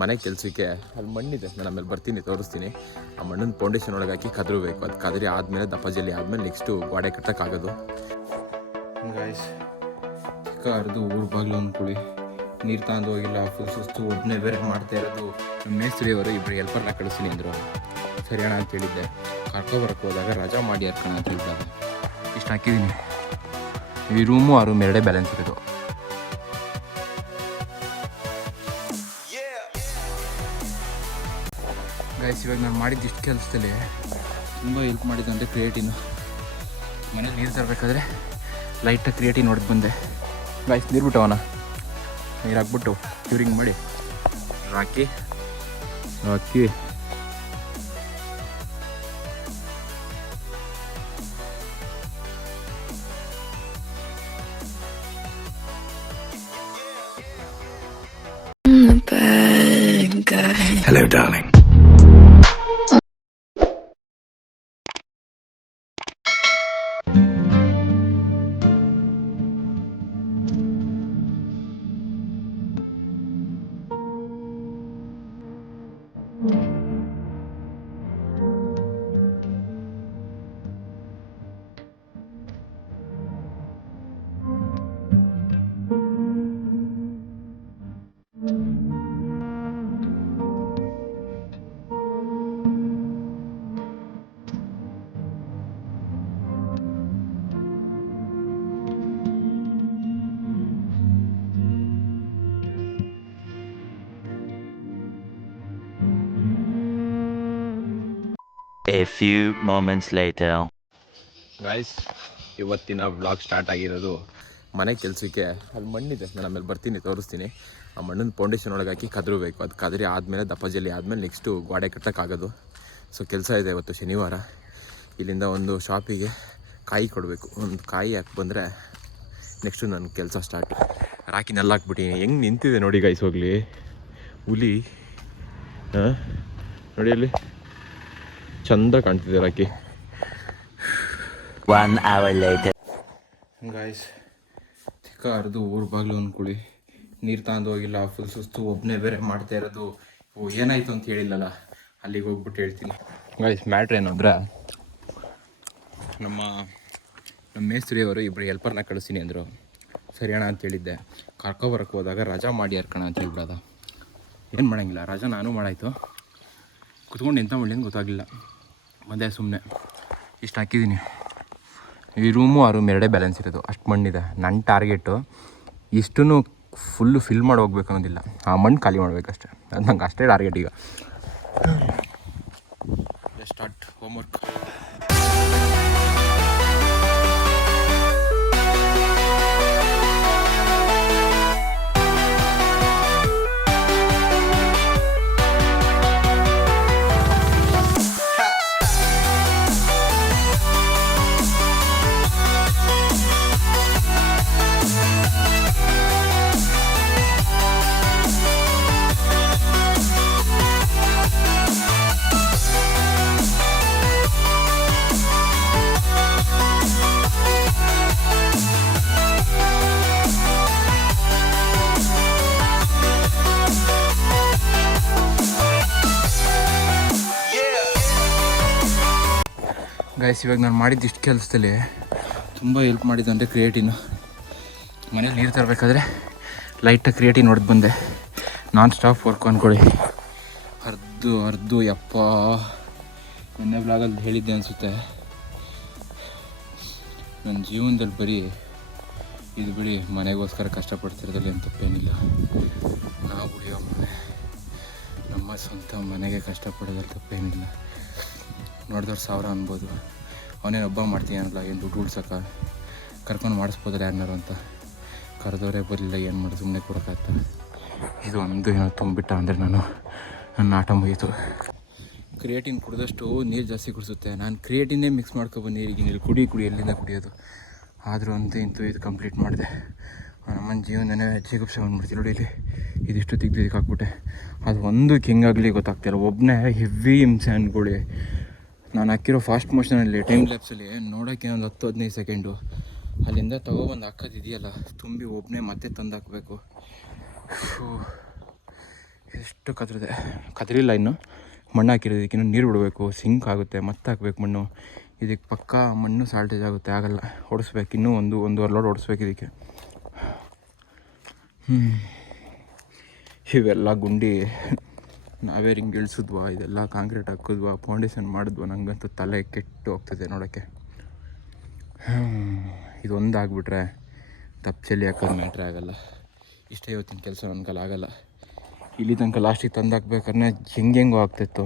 ಮನೆ ಕೆಲಸಕ್ಕೆ, ಅಲ್ಲಿ ಮಣ್ಣಿದೆ. ನಾನು ಆಮೇಲೆ ಬರ್ತೀನಿ, ತೋರಿಸ್ತೀನಿ. ಆ ಮಣ್ಣಿನ ಫೌಂಡೇಶನ್ ಒಳಗೆ ಹಾಕಿ ಕದರಬೇಕು ಅದು ಕದರಿ ಆದಮೇಲೆ ದಪ್ಪ ಜಲ್ಲಿ ಆದಮೇಲೆ ನೆಕ್ಸ್ಟು ಗೋಡೆ ಕಟ್ಟೋಕ್ಕಾಗೋದು. ಚಿಕ್ಕ ಹರಿದು ಊರು ಬಾಗಿಲು ಅಂದ್ಕೊಳ್ಳಿ. ನೀರು ತಗೊಂಡು ಹೋಗಿಲ್ಲ ಫುಲ್ ಸುಸ್ತು ಒಬ್ಬನೇ ಬೇರೆ ಮಾಡ್ತಾ ಇರೋದು. ಮೇಸ್ತ್ರಿಯವರು ಇಬ್ಬರು ಹೆಲ್ಪರ್ನ ಕಳಿಸ್ತೀನಿ ಅಂದರು. ಸರಿ ಅಣ್ಣ ಅಂತ ಹೇಳಿದ್ದೆ. ಕರ್ಕೊಬರಕ್ಕೆ ಹೋದಾಗ ರಜಾ ಮಾಡಿ ಅಂತ ಹೇಳಿದಾಗ ಇಷ್ಟು ಹಾಕಿದ್ದೀನಿ ಈ ರೂಮು ಆ ರೂಮ್ ಎರಡೇ ಬ್ಯಾಲೆನ್ಸ್ ಇರೋದು. ಗೈಸ್ ಇವಾಗ ನಾನು ಮಾಡಿದ್ದು ಇಷ್ಟು ಕೆಲಸದಲ್ಲಿ ತುಂಬ ಹೆಲ್ಪ್ ಮಾಡಿದ್ದು ಅಂದರೆ ಕ್ರಿಯೇಟಿನು ಮನೇಲಿ ನೀರು ತರಬೇಕಾದ್ರೆ ಲೈಟಾಗಿ ಕ್ರಿಯೇಟಿನ್ ಹೊಡೆದು ಬಂದೆ. ಗಾಯ್ಸ್ ನೀರು ಬಿಟ್ಟವನ? ನೀರು ಹಾಕ್ಬಿಟ್ಟು ಕ್ಯೂರಿಂಗ್ ಮಾಡಿ. ಹಾಕಿ ಹಾಕಿ. Hello, darling. A few moments later. Guys ಇವತ್ತಿನ ಬ್ಲಾಗ್ ಸ್ಟಾರ್ಟ್ ಆಗಿರೋದು ಮನೆ ಕೆಲಸಕ್ಕೆ. ಅಲ್ಲಿ ಮಣ್ಣಿದೆ, ನಾನು ಆಮೇಲೆ ಬರ್ತೀನಿ, ತೋರಿಸ್ತೀನಿ. ಆ ಮಣ್ಣಿನ ಫೌಂಡೇಶನ್ ಒಳಗೆ ಹಾಕಿ ಕದರಬೇಕು. ಅದು ಕದರಿ ಆದಮೇಲೆ, ದಪ್ಪ ಜಲ್ಲಿ ಆದಮೇಲೆ ನೆಕ್ಸ್ಟು ಗೋಡೆ ಕಟ್ಟೋಕ್ಕಾಗೋದು ಸೊ ಕೆಲಸ ಇದೆ ಇವತ್ತು ಶನಿವಾರ. ಇಲ್ಲಿಂದ ಒಂದು ಶಾಪಿಗೆ ಕಾಯಿ ಕೊಡಬೇಕು. ಒಂದು ಕಾಯಿ ಹಾಕಿ ಬಂದರೆ ನೆಕ್ಸ್ಟು ನನ್ನ ಕೆಲಸ ಸ್ಟಾರ್ಟ್ ರಾಕಿನೆಲ್ಲ ಹಾಕ್ಬಿಟ್ಟಿನಿ ಹೆಂಗೆ ನಿಂತಿದೆ ನೋಡಿ ಗೈಸ್ ಹೋಗಲಿ. ಹುಲಿ. ಹಾಂ? ನೋಡಿ ಅಲ್ಲಿ. ಚಂದ ಕಾಣ್ತಿದೆ Rocky. One hour later. Guys ಚಿಕ್ಕ ಅರ್ದು ಊರು ಬಾಗಿಲು ಅಂದ್ಕೊಳ್ಳಿ ನೀರು ತಗೊಂಡು ಹೋಗಿಲ್ಲ ಫುಲ್ ಸುಸ್ತು ಒಬ್ಬನೇ ಬೇರೆ ಮಾಡ್ತಾ ಇರೋದು. ಓ ಏನಾಯ್ತು ಅಂತ ಹೇಳಿಲ್ಲಲ್ಲ? ಅಲ್ಲಿಗೆ ಹೋಗ್ಬಿಟ್ಟು ಹೇಳ್ತೀನಿ. ಗಾಯ್ಸ್ ಮ್ಯಾಟ್ರ್ ಏನು ಅಂದರೆ ನಮ್ಮ ನಮ್ಮ ಮೇಸ್ತ್ರಿಯವರು ಇಬ್ಬರು ಹೆಲ್ಪರ್ನ ಕಳಿಸ್ತೀನಿ ಅಂದರು. ಸರಿ ಅಣ್ಣ ಅಂತ ಹೇಳಿದ್ದೆ. ಕರ್ಕೊಬರಕ್ಕೆ ಹೋದಾಗ ರಜಾ ಮಾಡಿ ಹರ್ಕೋಣ ಅಂತ ಹೇಳ್ಬಿಡೋದ. ಏನು ಮಾಡೋಂಗಿಲ್ಲ ರಜಾ ನಾನು ಮಾಡಾಯಿತು. ಕುತ್ಕೊಂಡು ಎಂತ ಮಾಡಲಿ ಅಂತ ಗೊತ್ತಾಗಲಿಲ್ಲ. ಒಂದೇ ಸುಮ್ಮನೆ ಇಷ್ಟು ಹಾಕಿದ್ದೀನಿ ಈ ರೂಮು ಆ ರೂಮ್ ಎರಡೇ ಬ್ಯಾಲೆನ್ಸ್ ಇರೋದು. ಅಷ್ಟು ಮಣ್ಣಿದೆ. ನನ್ನ ಟಾರ್ಗೆಟು ಇಷ್ಟೂ ಫುಲ್ಲು ಫಿಲ್ ಮಾಡಿ ಹೋಗ್ಬೇಕು ಅನ್ನೋದಿಲ್ಲ. ಆ ಮಣ್ಣು ಖಾಲಿ ಮಾಡಬೇಕಷ್ಟೆ. ಅದು ನಂಗೆ ಅಷ್ಟೇ ಟಾರ್ಗೆಟ್ ಈಗ. ಸ್ಟಾರ್ಟ್ ಹೋಮ್ವರ್ಕ್ ಗೈಸ್ ಇವಾಗ ನಾನು ಮಾಡಿದ್ದು ಇಷ್ಟು ಕೆಲಸದಲ್ಲಿ ತುಂಬ ಹೆಲ್ಪ್ ಮಾಡಿದ್ದು ಅಂದರೆ ಕ್ರಿಯೇಟಿನು ಮನೇಲಿ ನೀರು ತರಬೇಕಾದ್ರೆ ಲೈಟಾಗಿ ಕ್ರಿಯೇಟಿನ್ ಹೊಡೆದು ಬಂದೆ. ನಾನ್ ಸ್ಟಾಪ್ ವರ್ಕ್ ಅಂದ್ಕೊಳ್ಳಿ ಅರ್ದು ಅರ್ದು, ಯಪ್ಪ. ಮೊನ್ನೆ ಬ್ಲಾಗಲ್ಲಿ ಹೇಳಿದ್ದೆ ಅನಿಸುತ್ತೆ. ನನ್ನ ಜೀವನದಲ್ಲಿ ಬರೀ ಇದು ಬಿಡಿ, ಮನೆಗೋಸ್ಕರ ಕಷ್ಟಪಡ್ತಿರೋದಲ್ಲಿ ಏನು ತಪ್ಪೇನಿಲ್ಲ ನಾವು ಉಳಿಯೋ ಮನೆ, ನಮ್ಮ ಸ್ವಂತ ಮನೆಗೆ ಕಷ್ಟಪಡೋದ್ರಲ್ಲಿ ತಪ್ಪೇನಿಲ್ಲ. ನೋಡಿದವ್ರು ಸಾವಿರ ಅನ್ಬೋದು. ಅವನೇನು ಮಾಡ್ತೀನಿ ಅನ್ನಲ್ಲ ಏನು ದುಡ್ಡು ಉಳ್ಸಕ್ಕ ಕರ್ಕೊಂಡು ಮಾಡಿಸ್ಬೋದಲ್ಲ ಯಾರನ್ನಾರು ಅಂತ. ಕರೆದವರೇ ಬರಲಿಲ್ಲ, ಏನು ಮಾಡಿ ಸುಮ್ಮನೆ ಕೊಡೋಕ್ಕಾಗ್ತ ಇದು ಒಂದು ಏನೋ ತುಂಬಿಟ್ಟ ಅಂದರೆ ನಾನು ನನ್ನ ಆಟ ಮುಗೀತು. ಕ್ರಿಯೇಟಿನ್ ಕುಡಿದಷ್ಟು ನೀರು ಜಾಸ್ತಿ ಕುಡಿಸುತ್ತೆ. ನಾನು ಕ್ರಿಯೇಟಿನೇ ಮಿಕ್ಸ್ ಮಾಡ್ಕೊಬಂದು ನೀರಿಗೆ, ನೀರು ಕುಡಿ ಕುಡಿ, ಎಲ್ಲಿಂದ ಕುಡಿಯೋದು? ಆದರೂ ಅಂತೂ ಇಂತೂ ಇದು ಕಂಪ್ಲೀಟ್ ಮಾಡಿದೆ. ನಮ್ಮನ ಜೀವನನೇ ಜಿಗುಪ್ಸೆ ಬಂದ್ಬಿಡ್ತೀನಿ ನೋಡಿ ಇಲ್ಲಿ, ಇದಿಷ್ಟು ತೆಗ್ದು ಇದಕ್ಕೆ ಹಾಕ್ಬಿಟ್ಟೆ. ಅದು ಒಂದು ಹೆಂಗಾಗಲಿ ಗೊತ್ತಾಗ್ತಿಲ್ಲ. ಒಬ್ಬನೇ ಹೆವಿ ಹಿಂಸೆ ಅನ್ಕೊಳ್ಳಿ. ನಾನು ಹಾಕಿರೋ ಫಾಸ್ಟ್ ಮೋಷನಲ್ಲಿ ಟೈಮ್ ಲ್ಯಾಪ್ಸಲ್ಲಿ ನೋಡೋಕ್ಕೆ ಒಂದು ಹತ್ತು ಹದಿನೈದು ಸೆಕೆಂಡು ಅಲ್ಲಿಂದ ತೊಗೊಬಂದು ಹಾಕೋದಿದೆಯಲ್ಲ ತುಂಬಿ ಒಬ್ಬನೇ ಮತ್ತೆ ತಂದು ಹಾಕಬೇಕು. ಎಷ್ಟು ಕದ್ರಿದೆ. ಕದ್ರಿಲ್ಲ ಇನ್ನು. ಮಣ್ಣು ಹಾಕಿರೋದಕ್ಕೆ ಇನ್ನು ನೀರು ಬಿಡಬೇಕು ಸಿಂಕ್ ಆಗುತ್ತೆ ಮತ್ತೆ ಹಾಕ್ಬೇಕು ಮಣ್ಣು. ಇದಕ್ಕೆ ಪಕ್ಕಾ ಮಣ್ಣು ಸಾಲ್ಟೇಜ್ ಆಗುತ್ತೆ ಆಗಲ್ಲ. ಹೊಡೆಸ್ಬೇಕು ಇನ್ನೂ ಒಂದು ಒಂದೂವರೆ ಲೋಡ್ ಹೊಡೆಸ್ಬೇಕು ಇದಕ್ಕೆ. ಹ್ಞೂ ಇವೆಲ್ಲ ಗುಂಡಿ. ನಾವೇ ರಿಂಗ್ ಇಳಿಸಿದ್ವಾ, ಇದೆಲ್ಲ ಕಾಂಕ್ರೀಟ್ ಹಾಕಿದ್ವಾ ಫೌಂಡೇಶನ್ ಮಾಡಿದ್ವಾ ನನಗಂತೂ ತಲೆ ಕೆಟ್ಟು ಹೋಗ್ತದೆ ನೋಡೋಕ್ಕೆ. ಇದೊಂದು ಆಗಿಬಿಟ್ರೆ ತಪ್ಪಚಲ್ಲಿ ಹಾಕೋದು ಮ್ಯಾಟ್ರೇ ಆಗಲ್ಲ. ಇಷ್ಟೇ ಇವತ್ತಿನ ಕೆಲಸ ನನ್ನ ಆಗೋಲ್ಲ. ಇಲ್ಲಿ ತನಕ ಲಾಸ್ಟಿಗೆ ತಂದು ಹಾಕ್ಬೇಕಾದ್ರೆ ಹೆಂಗೆ ಹೆಂಗೋ ಆಗ್ತಿತ್ತು.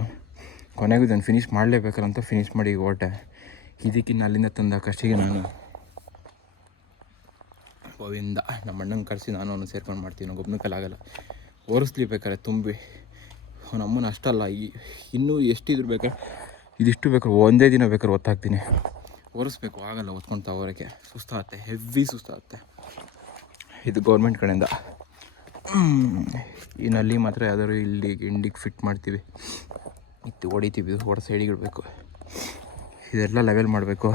ಕೊನೆಗೂ ಇದನ್ನು ಫಿನಿಷ್ ಮಾಡಲೇಬೇಕಲ್ಲ ಫಿನಿಷ್ ಮಾಡಿ ಈಗ ಹೊರಟೆ. ಇದಕ್ಕಿನ್ನ ಅಲ್ಲಿಂದ ತಂದ ಹಾಕಷ್ಟಿಗೆ ನಾನು. ಅವಿಂದ ನಮ್ಮ ಅಣ್ಣನ ಕರೆಸಿ ನಾನು ಅವನು ಸೇರ್ಕೊಂಡು ಮಾಡ್ತೀನಿ ಒಬ್ಬನ ಕೈಲಾಗಲ್ಲ. ಓರಿಸ್ಲಿ ಬೇಕಾರೆ ತುಂಬಿ. ಅಮ್ಮನ ಅಷ್ಟಲ್ಲ. ಈ, ಇನ್ನೂ ಎಷ್ಟಿದ್ರು ಬೇಕಾದ್ರೆ ಇದಿಷ್ಟು ಬೇಕಾದ್ರೆ ಒಂದೇ ದಿನ ಬೇಕಾದ್ರೆ ಒತ್ತಾಕ್ತೀನಿ ಒರೆಸ್ಬೇಕು, ಆಗಲ್ಲ ಒತ್ಕೊಳ್ತಾ ಹೋಗೋಕ್ಕೆ ಸುಸ್ತಾಗುತ್ತೆ ಹೆವಿ ಸುಸ್ತಾಗುತ್ತೆ. ಇದು ಗೌರ್ಮೆಂಟ್ ಕಡೆಯಿಂದ. ಈ ಮಾತ್ರ ಯಾವ್ದಾದ್ರು ಇಲ್ಲಿ ಇಂಡಿಗೆ ಫಿಟ್ ಮಾಡ್ತೀವಿ. ಇತ್ತು, ಹೊಡಿತೀವಿ. ಹೊಡ ಸೈಡಿಗೆ ಇಡಬೇಕು. ಇದೆಲ್ಲ ಲೆವೆಲ್ ಮಾಡಬೇಕು.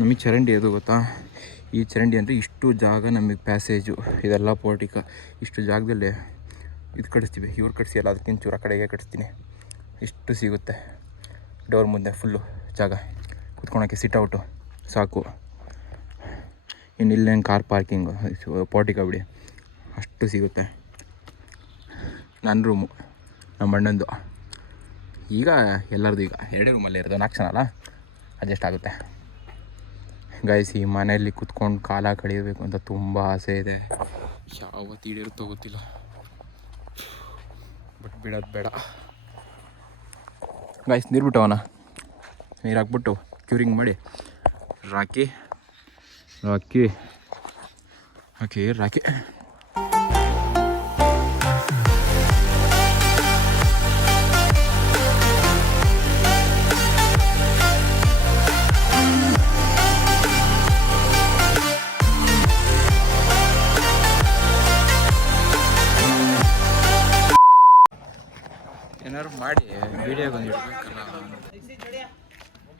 ನಮಗೆ ಚರಂಡಿ ಅದು ಗೊತ್ತಾ? ಈ ಚರಂಡಿ ಅಂದರೆ ಇಷ್ಟು ಜಾಗ ನಮಗೆ ಪ್ಯಾಸೇಜು ಇದೆಲ್ಲ ಪೋರ್ಟಿಕ ಇಷ್ಟು ಜಾಗದಲ್ಲಿ ಇದು ಕಡಿಸ್ತೀವಿ. ಇವ್ರು ಕಟ್ಸಿ ಅಲ್ಲ ಅದಕ್ಕಿಂತ ಚೂರ ಕಡೆಗೆ ಕಟ್ಸ್ತೀನಿ. ಇಷ್ಟು ಸಿಗುತ್ತೆ. ಡೋರ್ ಮುಂದೆ ಫುಲ್ಲು ಜಾಗ. ಕುತ್ಕೊಳಕ್ಕೆ ಸಿಟ್ ಔಟು. ಸಾಕು. ಇನ್ನು ಇಲ್ಲೇನು ಕಾರ್ ಪಾರ್ಕಿಂಗು ಪೋರ್ಟಿಕ ಬಿಡಿ ಅಷ್ಟು ಸಿಗುತ್ತೆ. ನನ್ನ ರೂಮು, ನಮ್ಮ ಅಣ್ಣಂದು. ಈಗ ಎಲ್ಲರದು ಈಗ. ಎರಡೇ ರೂಮಲ್ಲೇ ಇರೋದು. ನಾಲ್ಕು ಜನ ಅಲ್ಲ? ಅಡ್ಜಸ್ಟ್ ಆಗುತ್ತೆ. ಗೈಸ್ ಈ ಮನೆಯಲ್ಲಿ ಕುತ್ಕೊಂಡು ಕಾಲ ಕಳೆಯಬೇಕು ಅಂತ ತುಂಬ ಆಸೆ ಇದೆ. ಯಾವತ್ತು ಗೊತ್ತಿಲ್ಲ. ಬಟ್ ಬಿಡೋದು ಬೇಡ. ಗಾಯ್ಸ್ ನೀರು ಬಿಟ್ಟವನ? ನೀರು ಹಾಕ್ಬಿಟ್ಟು ಕ್ಯೂರಿಂಗ್ ಮಾಡಿ. Rocky. Rocky. Okay Rocky.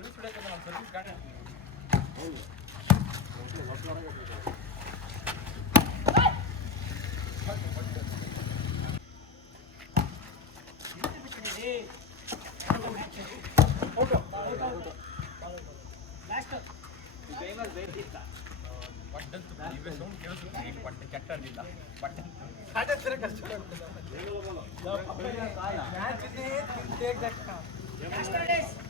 Service ಬಿಡಕ್ಕೆ ನಾನು ಸರ್ವಿಸ್ ಗಾಡಿ ಪಟ್ಟಂತೂ ಇವೆ ಸೌಂಡ್ ಕೇಳಿಸ್ತು ಈಗ ಪಟ್ಟ ಕೆಟ್ಟದಿಲ್ಲ ಪಟ್ಟ ಕಾಟತ್ರ ಕಷ್ಟ ಮ್ಯಾಚ್ ಕಷ್ಟ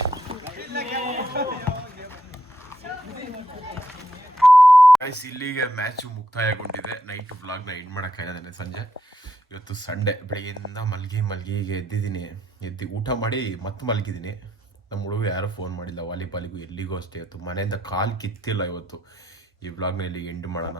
ಗೈಸ್ ಇಲ್ಲಿಗೆ ಮ್ಯಾಚು ಮುಕ್ತಾಯಗೊಂಡಿದೆ. ನೈಟ್ ವ್ಲಾಗ್ನ ಎಂಡ್ ಮಾಡೋಕ್ಕಾಗಿದ್ದಾನೆ ಸಂಜೆ. ಇವತ್ತು ಸಂಡೇ ಬೆಳಗ್ಗೆಯಿಂದ ಮಲ್ಗಿ ಮಲ್ಗಿಗೆ ಎದ್ದಿದ್ದೀನಿ. ಎದ್ದು ಊಟ ಮಾಡಿ ಮತ್ತೆ ಮಲಗಿದ್ದೀನಿ. ನಮ್ಮ ಹುಡುಗ ಯಾರೂ ಫೋನ್ ಮಾಡಿಲ್ಲ. ವಾಲಿಬಾಲಿಗೂ ಎಲ್ಲಿಗೂ ಅಷ್ಟೇ. ಇವತ್ತು ಮನೆಯಿಂದ ಕಾಲು ಕಿತ್ತಿಲ್ಲ ಇವತ್ತು. ಈ ಬ್ಲಾಗ್ನ ಇಲ್ಲಿಗೆ ಎಂಡ್ ಮಾಡೋಣ.